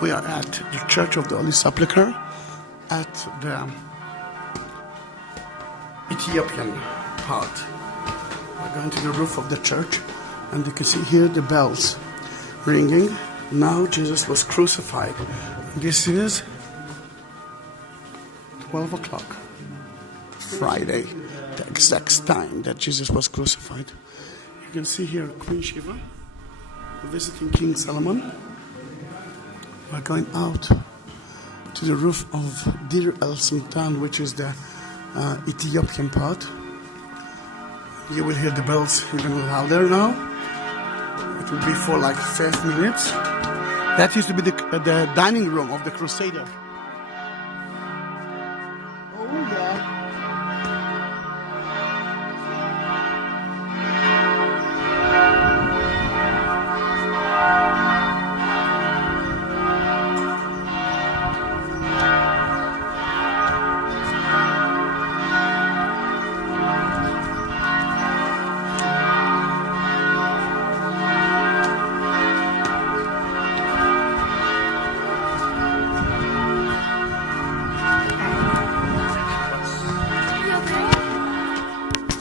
We are at the Church of the Holy Sepulchre at the Ethiopian part. We're going to the roof of the church, and you can see here the bells ringing. Now Jesus was crucified. This is 12 o'clock, Friday, the exact time that Jesus was crucified. You can see here Queen Shiva visiting King Solomon. We're going out to the roof of Dir El Sultan, which is the Ethiopian part. You will hear the bells even louder now. It will be for like 5 minutes. That used to be the dining room of the Crusader.